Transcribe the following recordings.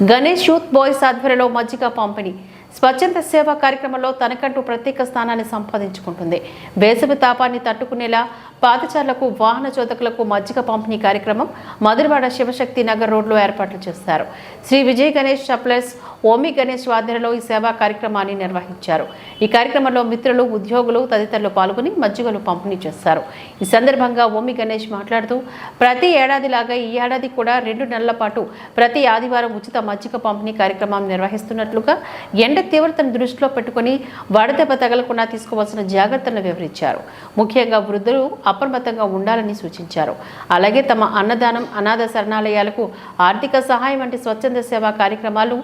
Ganesh youth boys ఆధ్వర్యంలో మజ్జిగ పంపిణీ. స్వచ్ఛంద సేవా కార్యక్రమంలో తనకంటూ ప్రత్యేక స్థానాన్ని సంపాదించుకుంటుంది. వేసవి తాపాన్ని తట్టుకునేలా పాదచారులకు వాహన చోదకులకు మజ్జిగ పంపిణీ కార్యక్రమం మధురవాడ శివశక్తి నగర్ రోడ్లో ఏర్పాట్లు చేస్తారు. శ్రీ విజయ్ గణేష్ సప్లైస్ ఓమి గణేష్ ఆధ్వర్యంలో ఈ సేవా కార్యక్రమాన్ని నిర్వహించారు. ఈ కార్యక్రమంలో మిత్రులు ఉద్యోగులు తదితరులు పాల్గొని మజ్జిగలు పంపిణీ చేస్తారు. ఈ సందర్భంగా ఓమి గణేష్ మాట్లాడుతూ ప్రతి ఏడాదిలాగా ఈ ఏడాది కూడా రెండు నెలల పాటు ప్రతి ఆదివారం ఉచిత మజ్జిగ పంపిణీ కార్యక్రమం నిర్వహిస్తున్నట్లుగా ఎండ తీవ్రతను దృష్టిలో పెట్టుకుని వడదెబ్బ తగలకుండా తీసుకోవాల్సిన జాగ్రత్తలను వివరించారు. ముఖ్యంగా వృద్ధులు అప్రమత్తంగా ఉండాలని సూచించారు. అలాగే తమ అన్నదానం అనాథ శరణాలయాలకు ఆర్థిక సహాయం వంటి స్వచ్ఛంద సేవా కార్యక్రమాలు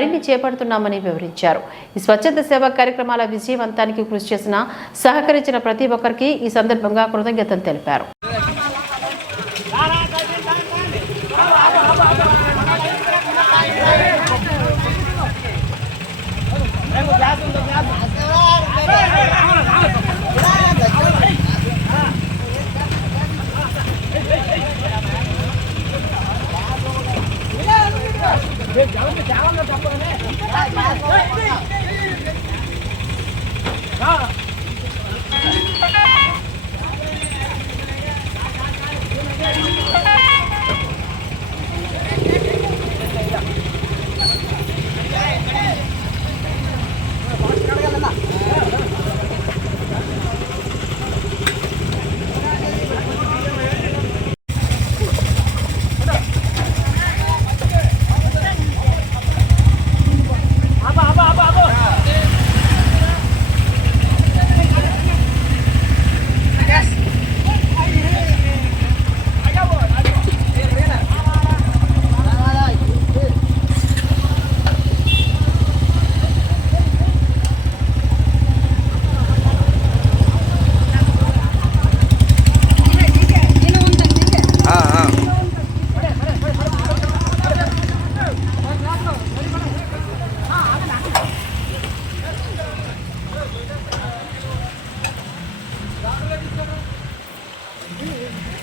మరిన్ని చేపడుతున్నామని వివరించారు. ఈ స్వచ్ఛంద సేవా కార్యక్రమాల విజయవంతానికి కృషి చేసిన సహకరించిన ప్రతి ఒక్కరికి ఈ సందర్భంగా కృతజ్ఞతలు తెలిపారు. ఆ,